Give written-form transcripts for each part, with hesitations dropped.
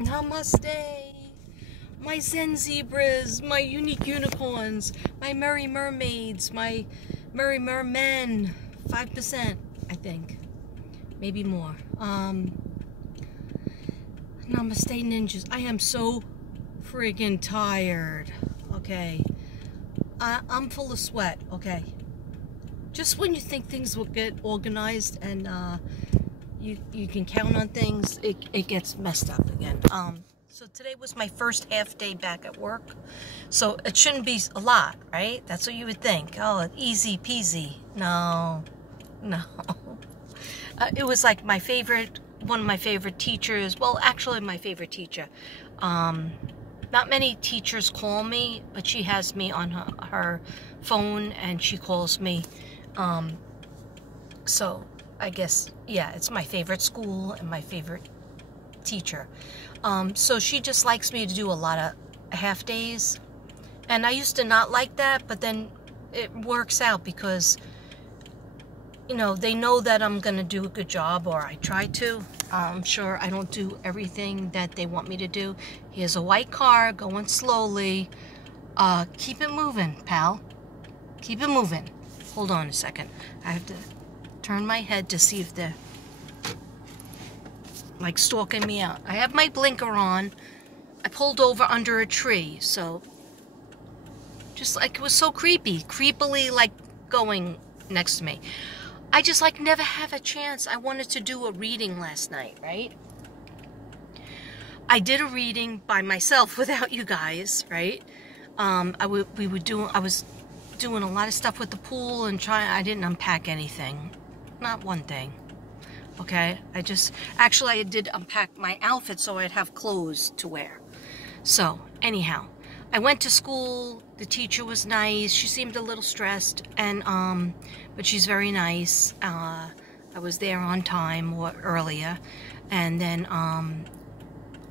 Namaste. My Zen zebras, my unique unicorns, my merry mermaids, my merry mermen. 5%, I think. Maybe more. Namaste ninjas. I am so friggin' tired. Okay. I'm full of sweat. Okay. Just when you think things will get organized and you can count on things, it gets messed up again. So today was my first half day back at work. So it shouldn't be a lot, right? That's what you would think. Oh, easy peasy. No. It was like one of my favorite teachers. Well, actually my favorite teacher. Not many teachers call me, but she has me on her phone and she calls me. So I guess, yeah, it's my favorite school and my favorite teacher. So she just likes me to do a lot of half days. And I used to not like that, but then it works out because, you know, they know that I'm going to do a good job, or I try to. I'm sure I don't do everything that they want me to do. Here's a white car going slowly. Keep it moving, pal. Keep it moving. Hold on a second. I have to turn my head to see if they're like stalking me out. I have my blinker on. I pulled over under a tree, so just like it was so creepily like going next to me. I just like never have a chance. I wanted to do a reading last night, right? I did a reading by myself without you guys, right? I was doing a lot of stuff with the pool and I didn't unpack anything. Not one thing. Okay, I did unpack my outfit so I'd have clothes to wear. So, anyhow, I went to school. The teacher was nice. She seemed a little stressed, and but she's very nice. I was there on time or earlier, and then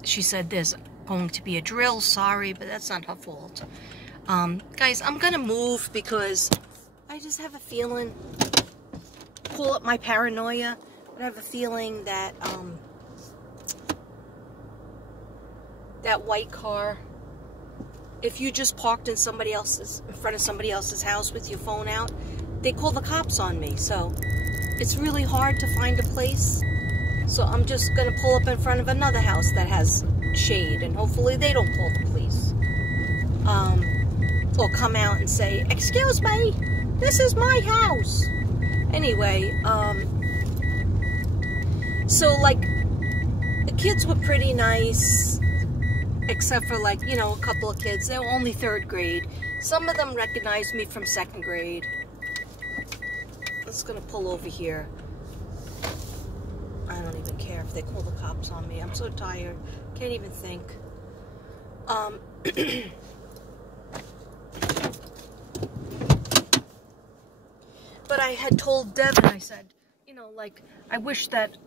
she said there's going to be a drill. Sorry, but that's not her fault. Guys, I'm gonna move because I just have a feeling. Pull up my paranoia. I have a feeling that that white car, if you just parked in front of somebody else's house with your phone out, they call the cops on me. So it's really hard to find a place. So I'm just gonna pull up in front of another house that has shade, and hopefully they don't call the police. Or come out and say, "Excuse me, this is my house." Anyway, so like the kids were pretty nice, except for like, you know, a couple of kids. They were only 3rd grade. Some of them recognized me from 2nd grade. I'm just gonna pull over here. I don't even care if they call the cops on me. I'm so tired. Can't even think. But I had told Devin, I said, you know, like, I wish that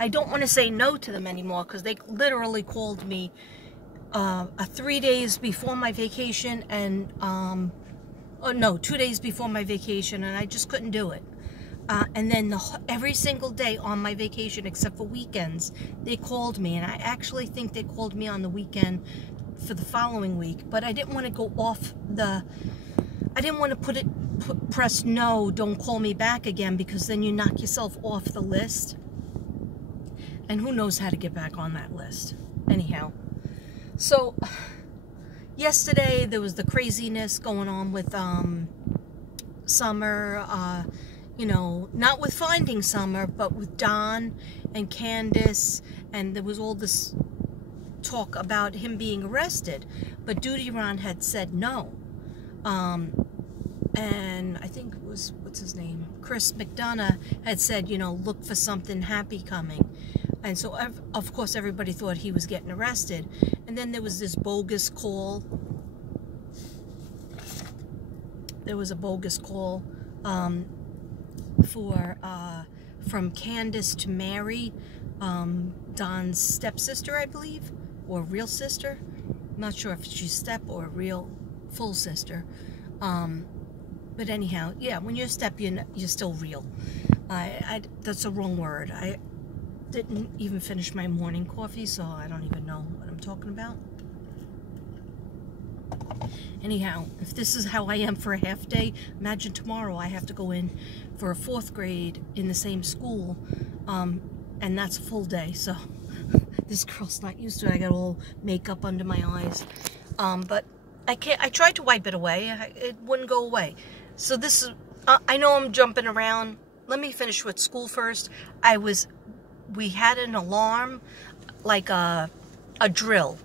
I don't want to say no to them anymore, because they literally called me 3 days before my vacation and, 2 days before my vacation, and I just couldn't do it. And then every single day on my vacation, except for weekends, they called me, and I actually think they called me on the weekend for the following week, but I didn't want to go off I didn't want to press no, don't call me back again, because then you knock yourself off the list. And who knows how to get back on that list. Anyhow. So, yesterday there was the craziness going on with Summer. You know, not with Finding Summer, but with Don and Candus. And there was all this talk about him being arrested. But Duty Ron had said no. And I think it was, what's his name? Chris McDonough had said, you know, look for something happy coming. And so, of course, everybody thought he was getting arrested. And then there was this bogus call. There was a bogus call from Candus to Mary, Don's stepsister, I believe, or real sister. I'm not sure if she's step or real full sister. But anyhow, yeah, when you're step, you're still real. That's a wrong word. didn't even finish my morning coffee, so I don't even know what I'm talking about. Anyhow, if this is how I am for a half day, imagine tomorrow I have to go in for a 4th grade in the same school, and that's a full day. So this girl's not used to it. I got all makeup under my eyes, but I tried to wipe it away. It wouldn't go away. So this is, I know I'm jumping around. Let me finish with school first. We had an alarm, like a drill.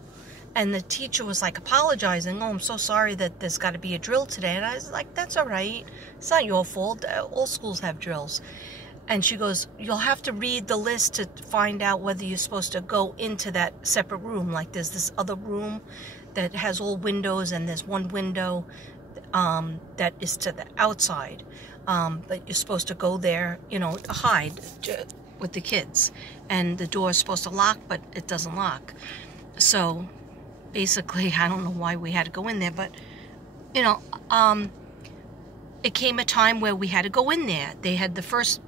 And the teacher was like apologizing. Oh, I'm so sorry that there's got to be a drill today. And I was like, that's all right. It's not your fault. All schools have drills. And she goes, you'll have to read the list to find out whether you're supposed to go into that separate room. Like there's this other room that has all windows, and there's one window that is to the outside. But you're supposed to go there, you know, to hide with the kids. And the door is supposed to lock, but it doesn't lock. So basically, I don't know why we had to go in there, but, you know, it came a time where we had to go in there. They had the first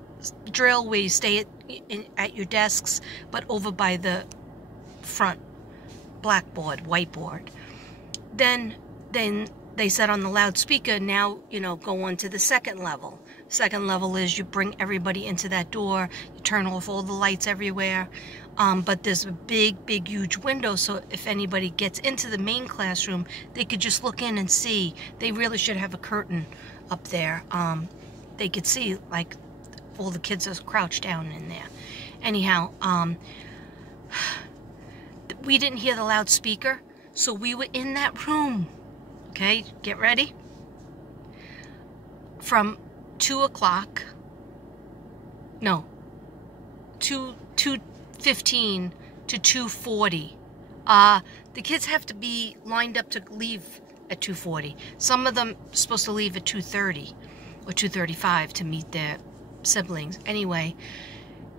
drill where you stay at your desks, but over by the front blackboard, whiteboard. Then they said on the loudspeaker, now, you know, go on to the second level. Second level is you bring everybody into that door, you turn off all the lights everywhere. But there's a big, huge window, so if anybody gets into the main classroom, they could just look in and see. They really should have a curtain up there. They could see, like, all the kids are crouched down in there. Anyhow, we didn't hear the loudspeaker, so we were in that room. Okay, get ready. From 2 o'clock, no, 2:15 to 2:40. The kids have to be lined up to leave at 2:40. Some of them are supposed to leave at 2:30 or 2:35 to meet their siblings. Anyway,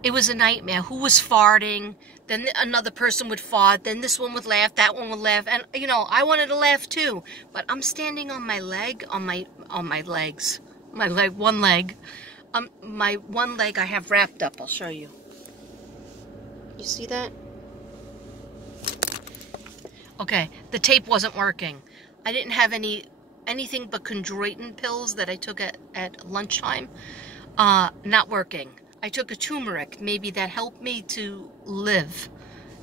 it was a nightmare. Who was farting? Then another person would fart. Then this one would laugh. That one would laugh. And, you know, I wanted to laugh too. But I'm standing on my leg, on my legs. My leg, one leg. My one leg I have wrapped up. I'll show you. You see that? Okay, the tape wasn't working. I didn't have anything but chondroitin pills that I took at lunchtime. Not working. I took a turmeric. Maybe that helped me to live.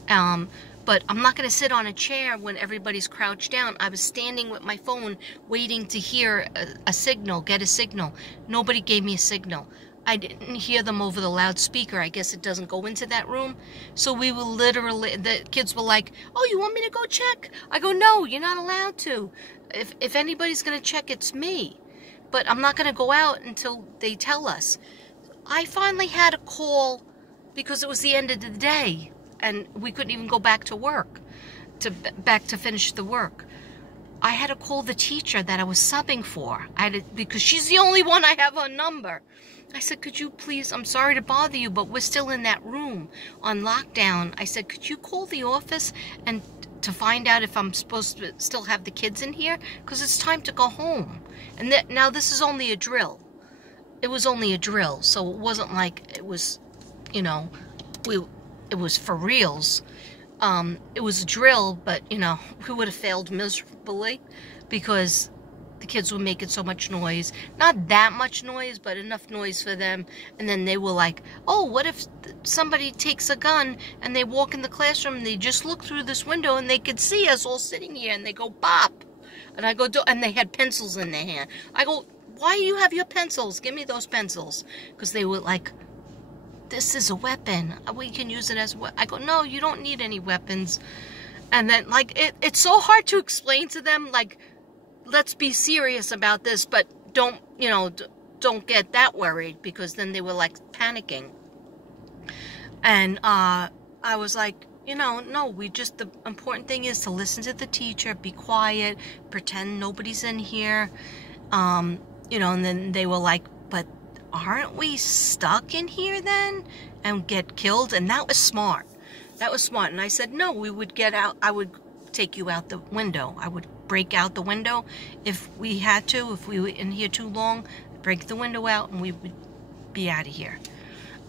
But I'm not going to sit on a chair when everybody's crouched down. I was standing with my phone waiting to hear a signal, get a signal. Nobody gave me a signal. I didn't hear them over the loudspeaker. I guess it doesn't go into that room. So we were literally, the kids were like, oh, you want me to go check? I go, no, you're not allowed to. If anybody's going to check, it's me. But I'm not going to go out until they tell us. I finally had a call because it was the end of the day and we couldn't even go back to work, back to finish the work. I had to call the teacher that I was subbing for. Because she's the only one I have her number. I said, could you please, I'm sorry to bother you, but we're still in that room on lockdown. I said, could you call the office and to find out if I'm supposed to still have the kids in here? Because it's time to go home. And now this is only a drill. It was only a drill, so it wasn't like it was, you know, it was for reals. It was a drill, but, you know, we would have failed miserably because the kids were making so much noise. Not that much noise, but enough noise for them. And then they were like, oh, what if somebody takes a gun and they walk in the classroom and they just look through this window and they could see us all sitting here and they go, bop. And I go, and they had pencils in their hand. I go, why do you have your pencils? Give me those pencils. Because they were like, this is a weapon. We can use it as a weapon. I go, no, you don't need any weapons. And then, like, it's so hard to explain to them, like, let's be serious about this, but don't, you know, don't get that worried, because then they were, like, panicking. And I was like, you know, no, the important thing is to listen to the teacher, be quiet, pretend nobody's in here. You know, and then they were like, but aren't we stuck in here then and get killed? And that was smart. That was smart. And I said, no, we would get out. I would take you out the window. I would break out the window if we had to. If we were in here too long, break the window out and we would be out of here.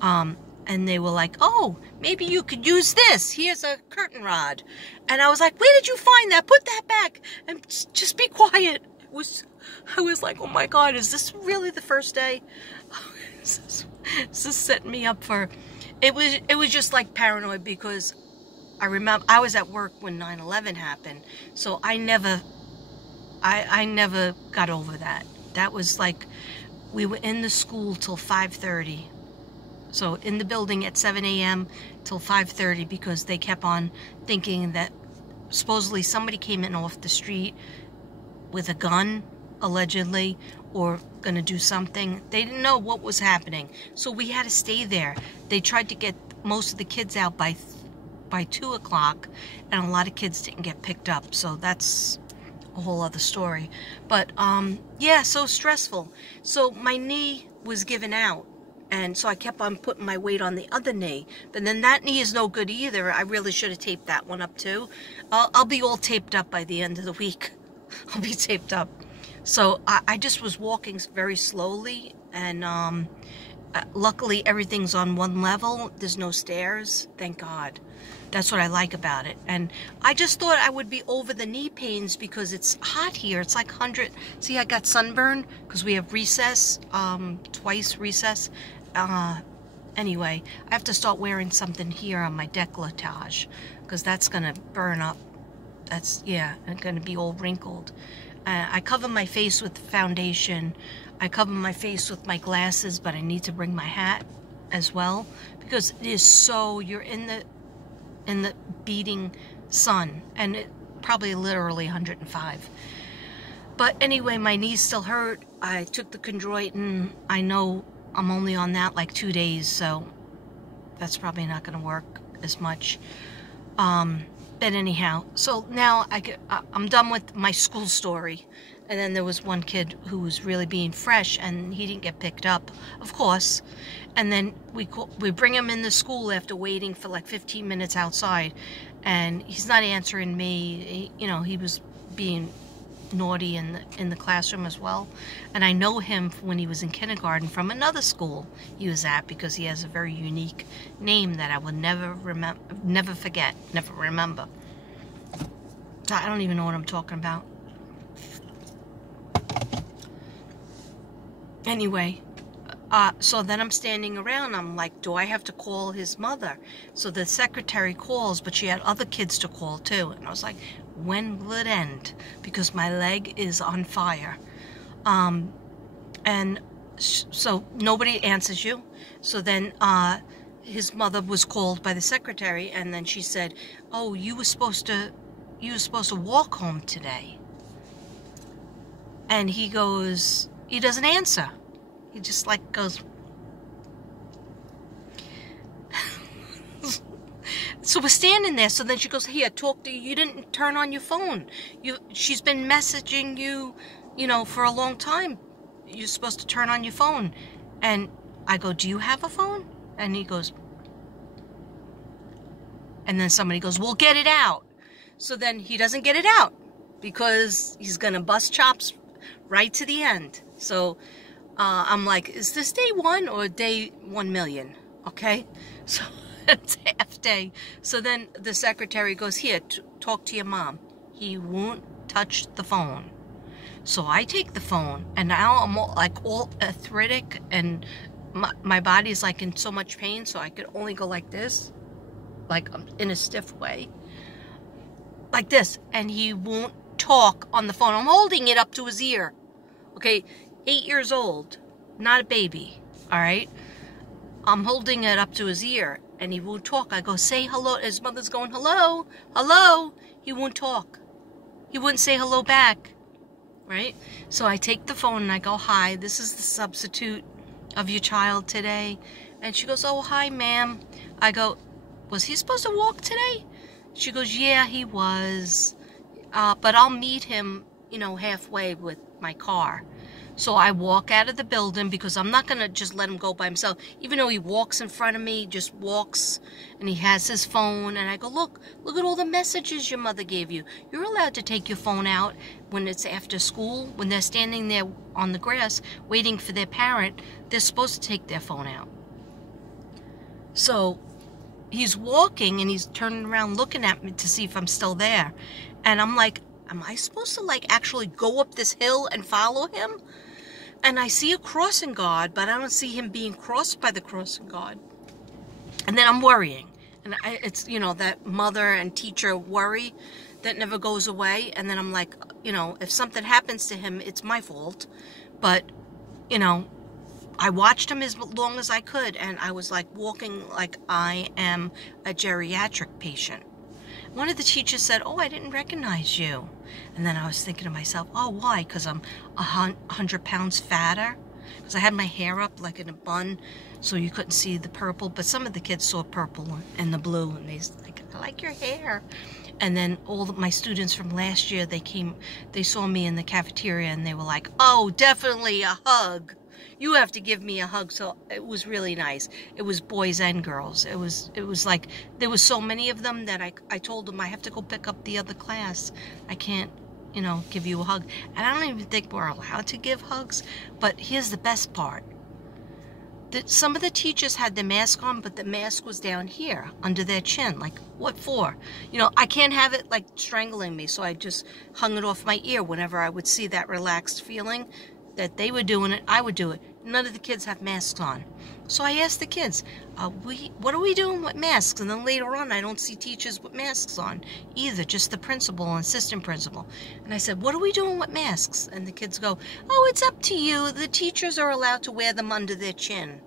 And and they were like, oh, maybe you could use this. Here's a curtain rod. And I was like, where did you find that? Put that back and just be quiet. I was like, oh my God, is this really the first day? Is this setting me up for... It was just like paranoid, because I remember I was at work when 9/11 happened. So I never got over that. That was like, we were in the school till 5:30. So in the building at 7 a.m. till 5:30, because they kept on thinking that supposedly somebody came in off the street with a gun, allegedly, or gonna do something. They didn't know what was happening. So we had to stay there. They tried to get most of the kids out by 2 o'clock, and a lot of kids didn't get picked up. So that's a whole other story. But yeah, so stressful. So my knee was giving out, and so I kept on putting my weight on the other knee. But then that knee is no good either. I really should have taped that one up too. I'll be all taped up by the end of the week. I'll be taped up. So I just was walking very slowly, and luckily everything's on one level. There's no stairs, thank God. That's what I like about it. And I just thought I would be over the knee pains because it's hot here. It's like 100. See, I got sunburn because we have recess, twice recess. Anyway, I have to start wearing something here on my décolletage because that's going to burn up. That's, yeah, it's going to be all wrinkled. I cover my face with foundation. I cover my face with my glasses, but I need to bring my hat as well because it is so, you're in the beating sun, and it probably literally 105. But anyway, my knees still hurt. I took the chondroitin. I know I'm only on that like 2 days, so that's probably not going to work as much. But anyhow, so now I'm done with my school story. And then there was one kid who was really being fresh, and he didn't get picked up, of course. And then we bring him in the school after waiting for like 15 minutes outside, and he's not answering me. He was being naughty in the classroom as well. And I know him when he was in kindergarten from another school he was at, because he has a very unique name that I will never forget, never remember. So I don't even know what I'm talking about. Anyway, so then I'm standing around. I'm like, do I have to call his mother? So the secretary calls, but she had other kids to call too. And I was like, when will it end? Because my leg is on fire. So nobody answers you. So then his mother was called by the secretary, and then she said, oh, you were supposed to walk home today. And he doesn't answer. He just like goes. So we're standing there. So then she goes, here, talk to you. You didn't turn on your phone. She's been messaging you, for a long time. You're supposed to turn on your phone. And I go, do you have a phone? And he goes, and then somebody goes, well, get it out. So then he doesn't get it out because he's going to bust chops right to the end. So I'm like, is this day 1 or day 1 million? Okay. So it's half day. So then the secretary goes, here, talk to your mom. He won't touch the phone. So I take the phone, and now I'm all arthritic, and my body's like in so much pain, so I could only go like this, like in a stiff way, like this. And he won't talk on the phone. I'm holding it up to his ear. Okay, 8 years old, not a baby, all right? I'm holding it up to his ear, and he won't talk. I go, say hello. His mother's going, hello, hello. He won't talk. He wouldn't say hello back, right? So I take the phone, and I go, hi, this is the substitute of your child today. And she goes, oh, hi, ma'am. I go, was he supposed to walk today? She goes, yeah, he was. But I'll meet him, halfway with my car. So I walk out of the building because I'm not going to just let him go by himself. Even though he walks in front of me, just walks, and he has his phone. And I go, look at all the messages your mother gave you. You're allowed to take your phone out when it's after school. When they're standing there on the grass waiting for their parent, they're supposed to take their phone out. So he's walking and he's turning around looking at me to see if I'm still there. And I'm like, am I supposed to like actually go up this hill and follow him? And I see a crossing guard, but I don't see him being crossed by the crossing guard. And then I'm worrying. And it's, you know, that mother and teacher worry that never goes away. And then I'm like, you know, if something happens to him, it's my fault. But, you know, I watched him as long as I could. And I was like walking like I am a geriatric patient. One of the teachers said, oh, I didn't recognize you. And then I was thinking to myself, oh, why? Because I'm 100 pounds fatter. Because I had my hair up like in a bun, so you couldn't see the purple. But some of the kids saw purple and the blue, and they like, I like your hair. And then all of my students from last year, they saw me in the cafeteria, and they were like, oh, definitely a hug. You have to give me a hug. So it was really nice. It was boys and girls. It was like, there was so many of them that I told them I have to go pick up the other class. I can't, you know, give you a hug. And I don't even think we're allowed to give hugs. But here's the best part. Some of the teachers had the mask on, but the mask was down here under their chin. Like, what for? You know, I can't have it like strangling me. So I just hung it off my ear whenever I would see that relaxed feeling that they were doing it, I would do it. None of the kids have masks on. So I asked the kids, what are we doing with masks? And then later on, I don't see teachers with masks on either, just the principal and assistant principal. And I said, what are we doing with masks? And the kids go, oh, it's up to you. The teachers are allowed to wear them under their chin.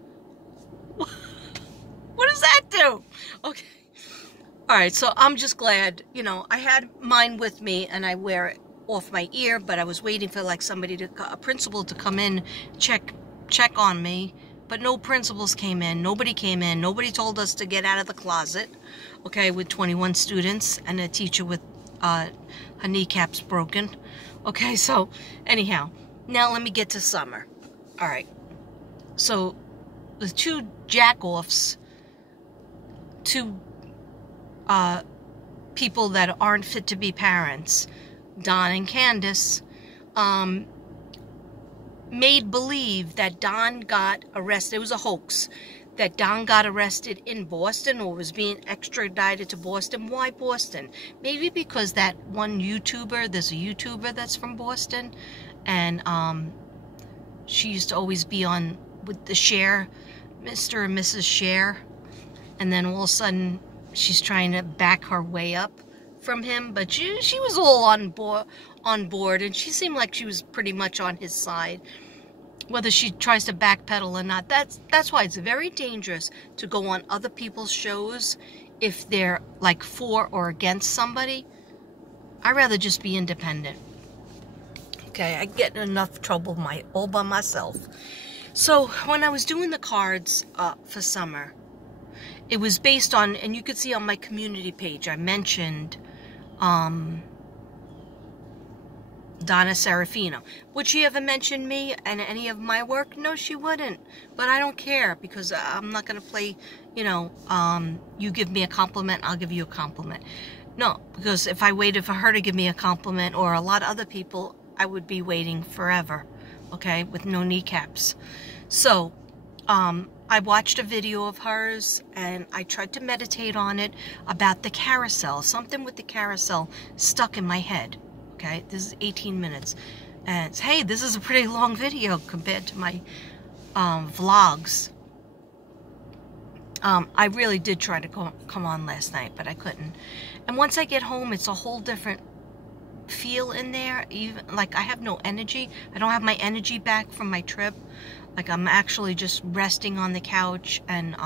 What does that do? Okay. All right, so I'm just glad, you know, I had mine with me and I wear it off my ear, but I was waiting for like a principal to come in, check on me, but no principals came in, nobody came in, nobody told us to get out of the closet, okay, with 21 students and a teacher with her kneecaps broken. Okay, so anyhow, now let me get to summer. All right, so the two jack-offs, two people that aren't fit to be parents, Don and Candus, made believe that Don got arrested. It was a hoax. That Don got arrested in Boston or was being extradited to Boston. Why Boston? Maybe because that one YouTuber, there's a YouTuber that's from Boston, and she used to always be on with the Cher, Mr. and Mrs. Cher, and then all of a sudden she's trying to back her way up from him, but she was all on board, and she seemed like she was pretty much on his side. Whether she tries to backpedal or not, that's why it's very dangerous to go on other people's shows if they're like for or against somebody. I'd rather just be independent. Okay, I get in enough trouble all by myself. So when I was doing the cards for summer, it was based on, and you could see on my community page, I mentioned Donna Serafino. Would she ever mention me and any of my work? No, she wouldn't. But I don't care, because I'm not going to play, you know, you give me a compliment, I'll give you a compliment. No, because if I waited for her to give me a compliment, or a lot of other people, I would be waiting forever, okay, with no kneecaps. So, I watched a video of hers, and I tried to meditate on it about the carousel. Something with the carousel stuck in my head. Okay, this is 18 minutes. And hey, this is a pretty long video compared to my vlogs. I really did try to come on last night, but I couldn't. And once I get home, it's a whole different feel in there. Even like I have no energy. I don't have my energy back from my trip. Like I'm actually just resting on the couch and,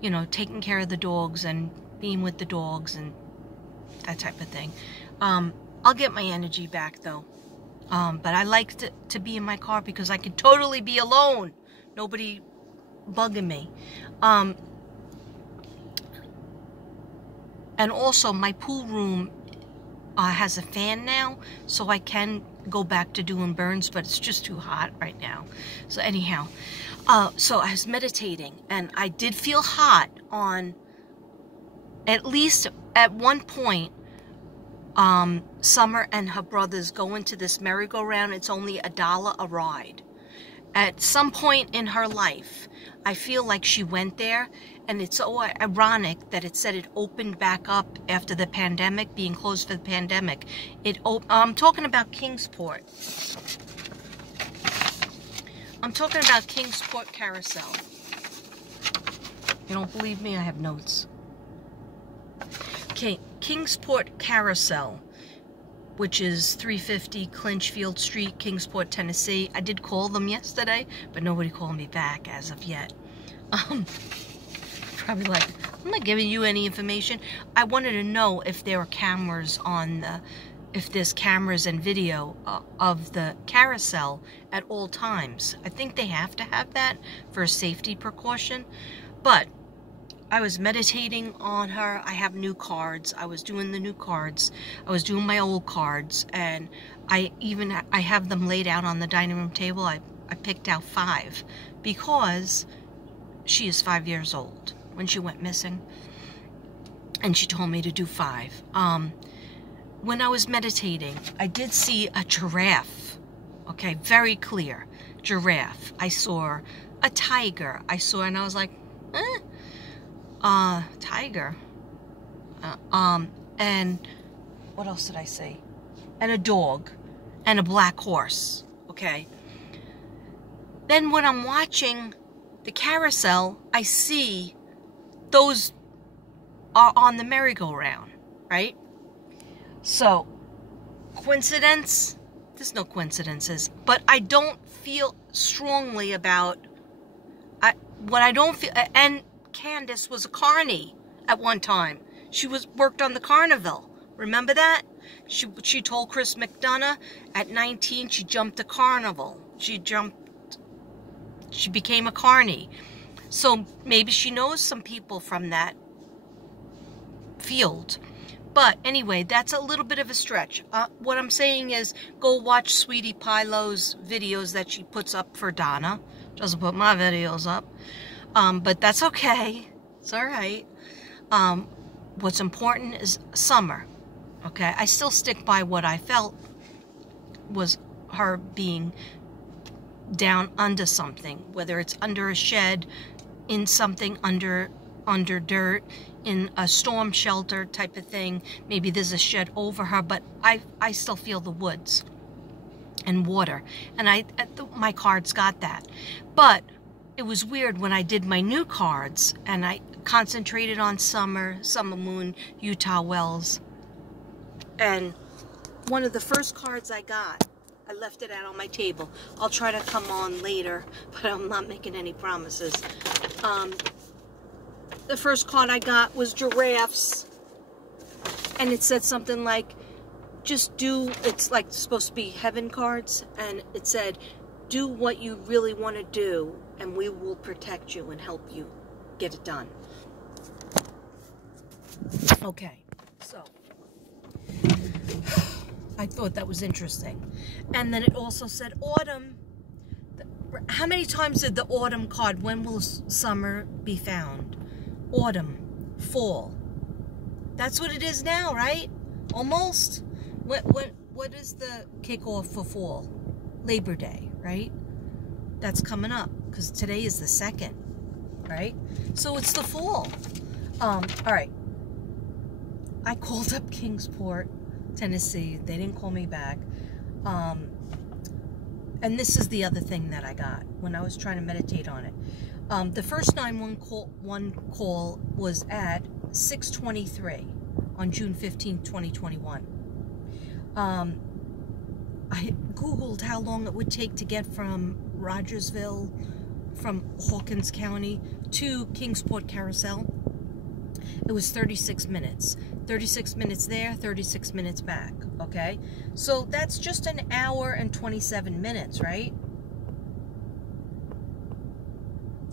you know, taking care of the dogs and being with the dogs and that type of thing. I'll get my energy back though. But I like to be in my car because I can totally be alone. Nobody bugging me. And also my pool room has a fan now, so I can go back to doing burns, but it's just too hot right now. So anyhow, so I was meditating, and I did feel hot on, at least at one point, Summer and her brothers go into this merry-go-round. It's only $1 a ride. At some point in her life, I feel like she went there, And it's so ironic that it said it opened back up after the pandemic, being closed for the pandemic. I'm talking about Kingsport. I'm talking about Kingsport Carousel. You don't believe me? I have notes. Okay, Kingsport Carousel, which is 350 Clinchfield Street, Kingsport, Tennessee. I did call them yesterday, but nobody called me back as of yet. Probably like, I'm not giving you any information. I wanted to know if there were cameras if there's cameras and video of the carousel at all times. I think they have to have that for a safety precaution. But I was meditating on her. I have new cards. I was doing the new cards. I was doing my old cards, and I have them laid out on the dining room table. I picked out 5 because she is 5 years old when she went missing, and she told me to do 5. When I was meditating, I did see a giraffe. Okay, very clear. Giraffe. I saw a tiger. And I was like, tiger. And what else did I see? And a dog. And a black horse. Okay. Then when I'm watching the carousel, I see those are on the merry-go-round, right? So, coincidence? There's no coincidences. But I don't feel strongly about what I don't feel. And Candus was a carny at one time. She worked on the carnival. Remember that? She told Chris McDonough at 19 she jumped the carnival. She became a carny. So maybe she knows some people from that field. But anyway, that's a little bit of a stretch. What I'm saying is go watch Sweetie Pilo's videos that she puts up for Donna. Doesn't put my videos up. But that's okay. It's all right. What's important is Summer. Okay? I still stick by what I felt was her being down under something. Whether it's under a shed, in something under dirt, in a storm shelter type of thing. Maybe there's a shed over her, but I still feel the woods and water. And my cards got that. But it was weird when I did my new cards and I concentrated on Summer Moon, Utah Wells. And one of the first cards I got, I left it out on my table. I'll try to come on later, but I'm not making any promises. The first card I got was giraffes. And it said something like, it's like supposed to be heaven cards. And it said, do what you really want to do, and we will protect you and help you get it done. Okay, so I thought that was interesting. And then it also said autumn. How many times did the autumn card, when will summer be found? Autumn, fall. That's what it is now, right? Almost. What is the kickoff for fall? Labor Day, right? That's coming up because today is the 2nd, right? So it's the fall. All right. I called up Kingsport, Tennessee. They didn't call me back. And this is the other thing that I got when I was trying to meditate on it. The first 911 call was at 6:23 on June 15, 2021. I Googled how long it would take to get from Rogersville, from Hawkins County to Kingsport Carousel. It was 36 minutes. 36 minutes there, 36 minutes back, okay? So that's just an hour and 27 minutes, right?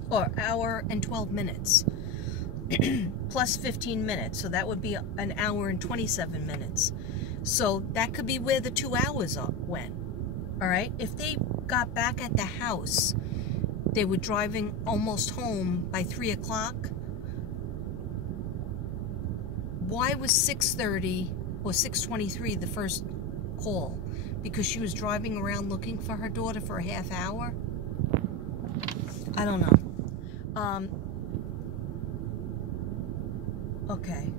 Or hour and 12 minutes. Plus 15 minutes, so that would be an hour and 27 minutes. So that could be where the 2 hours went, all right? If they got back at the house, they were driving almost home by 3 o'clock. Why was 6:30 or 6:23 the first call? Because she was driving around looking for her daughter for a half hour? I don't know. Okay.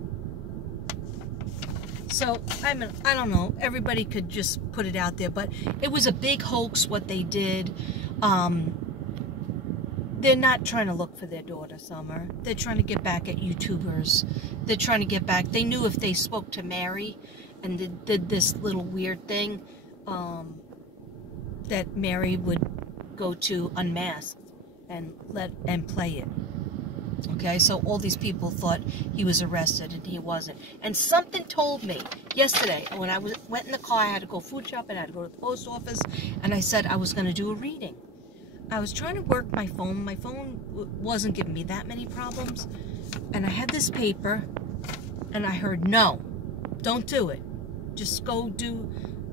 So, I don't know. Everybody could just put it out there, but it was a big hoax what they did. They're not trying to look for their daughter, Summer. They're trying to get back at YouTubers. They're trying to get back. They knew if they spoke to Mary and did this little weird thing, that Mary would go to Unmasked and play it. Okay, so all these people thought he was arrested and he wasn't. And something told me yesterday when I went in the car, I had to go food shopping, I had to go to the post office, and I said I was going to do a reading. I was trying to work my phone. My phone wasn't giving me that many problems. And I had this paper, and I heard, no, don't do it. Just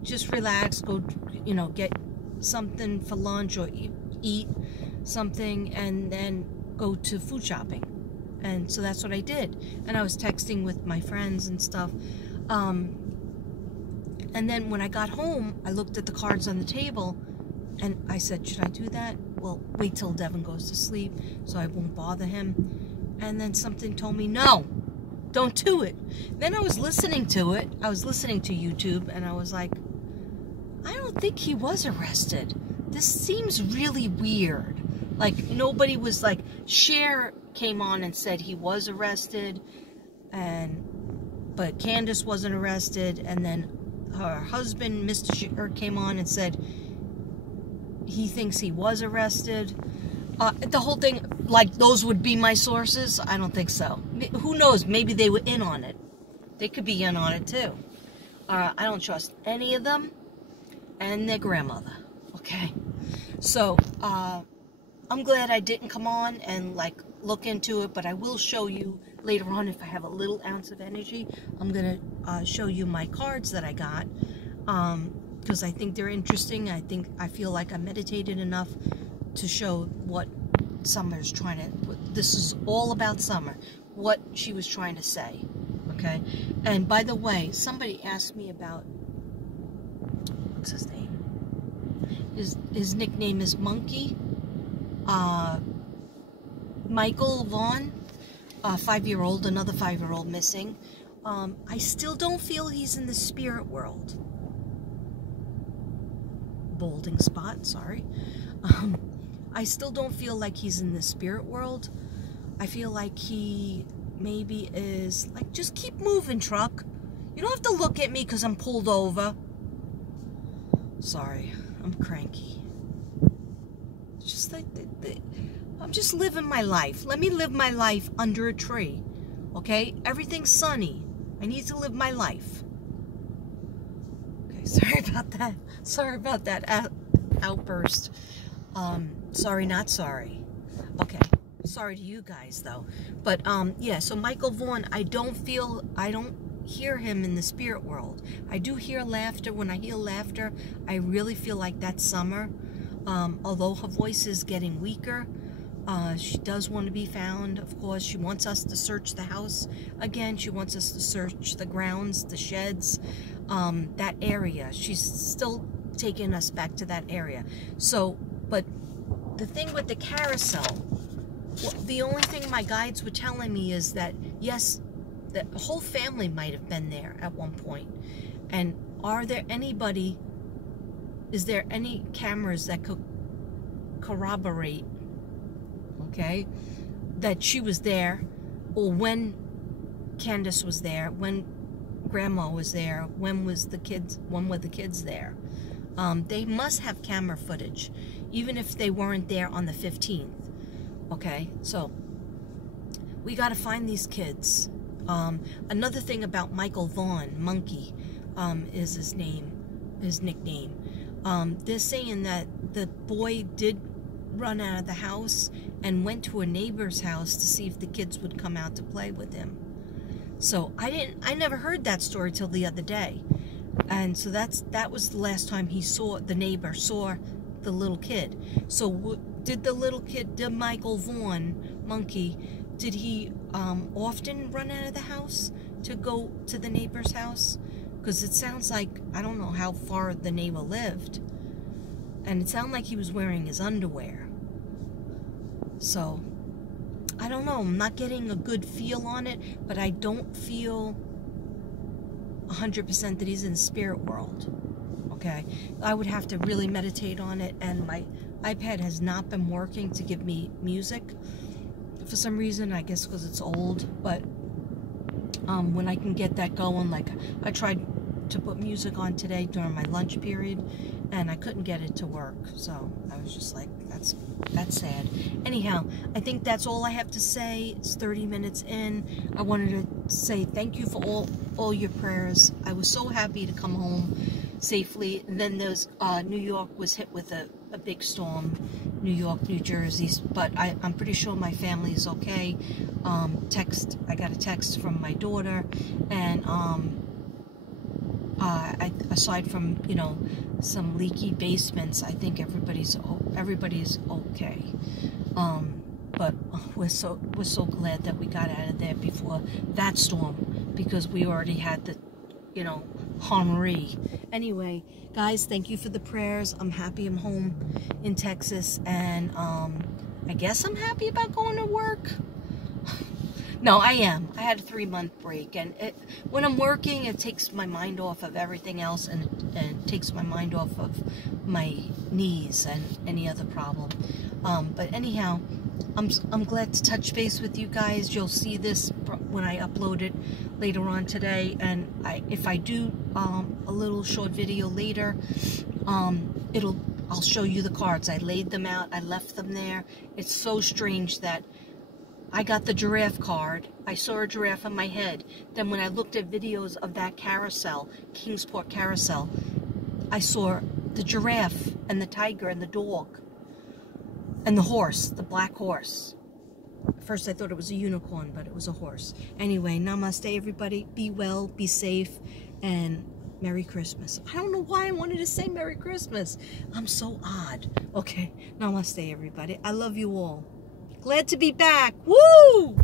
just relax, go, get something for lunch or eat something, and then go to food shopping. And so that's what I did. And I was texting with my friends and stuff. And then when I got home, I looked at the cards on the table, and I said, should I do that? Well, wait till Devin goes to sleep so I won't bother him. And then something told me, no, don't do it. Then I was listening to it. I was listening to YouTube, and I was like, I don't think he was arrested. This seems really weird. Like, nobody was like, Cher came on and said he was arrested, but Candus wasn't arrested. And then her husband, Mr. Cher, came on and said he thinks he was arrested. The whole thing, like, those would be my sources? I don't think so. Who knows? Maybe they were in on it. They could be in on it, too. I don't trust any of them and their grandmother. Okay? So, I'm glad I didn't come on and, like, look into it, but I will show you later on if I have a little ounce of energy. I'm going to show you my cards that I got. Because I think they're interesting. I feel like I meditated enough to show what Summer's trying to, this is all about Summer, what she was trying to say, okay? And by the way, somebody asked me about, what's his name? His nickname is Monkey. Michael Vaughn, 5-year-old, another 5-year-old missing. I still don't feel he's in the spirit world. Balding spot, sorry. I still don't feel like he's in the spirit world. I feel like he maybe is like, just keep moving, truck. You don't have to look at me because I'm pulled over. Sorry, I'm cranky. It's just like, I'm just living my life. Let me live my life under a tree, okay? Everything's sunny. I need to live my life. Sorry about that. Sorry about that outburst. Sorry, not sorry. Okay. Sorry to you guys, though. But, yeah, so Michael Vaughn, I don't hear him in the spirit world. I do hear laughter. When I hear laughter, I really feel like that's Summer. Although her voice is getting weaker, she does want to be found, of course. She wants us to search the house again. She wants us to search the grounds, the sheds, that area. She's still taking us back to that area. So, but the thing with the carousel, the only thing my guides were telling me is that, yes, the whole family might have been there at one point. And is there any cameras that could corroborate, okay, that she was there, or when Candus was there, when Grandma was there, when were the kids there? They must have camera footage, even if they weren't there on the 15th. Okay, so we got to find these kids. Another thing about Michael Vaughn, Monkey, is his nickname. They're saying that the boy did run out of the house and went to a neighbor's house to see if the kids would come out to play with him. So I never heard that story till the other day. And so that was the last time the neighbor saw the little kid. So did Michael Vaughn, Monkey, did he often run out of the house to go to the neighbor's house? Because it sounds like, I don't know how far the neighbor lived. And it sounded like he was wearing his underwear. So, I don't know, I'm not getting a good feel on it, but I don't feel 100% that he's in the spirit world. Okay, I would have to really meditate on it, and my iPad has not been working to give me music for some reason, I guess because it's old, but when I can get that going, like I tried to put music on today during my lunch period, and I couldn't get it to work, so I was just like, that's sad. Anyhow, I think that's all I have to say. It's 30 minutes in. I wanted to say thank you for all your prayers. I was so happy to come home safely. And then there's New York was hit with a big storm, New York, New Jersey, but I'm pretty sure my family is okay. I got a text from my daughter, and aside from, you know, some leaky basements, I think everybody's okay. But we're so glad that we got out of there before that storm, because we already had the, you know, Henri. Anyway, guys, thank you for the prayers. I'm happy I'm home in Texas, and I guess I'm happy about going to work. No, I am. I had a 3-month break, and when I'm working, it takes my mind off of everything else, and it takes my mind off of my knees and any other problem. But anyhow, I'm glad to touch base with you guys. You'll see this when I upload it later on today, and if I do a little short video later, I'll show you the cards. I laid them out. I left them there. It's so strange that I got the giraffe card. I saw a giraffe on my head. Then when I looked at videos of that carousel, Kingsport carousel, I saw the giraffe and the tiger and the dog and the horse, the black horse. At first I thought it was a unicorn, but it was a horse. Anyway, namaste everybody. Be well, be safe, and Merry Christmas. I don't know why I wanted to say Merry Christmas. I'm so odd. Okay, namaste everybody. I love you all. Glad to be back. Woo!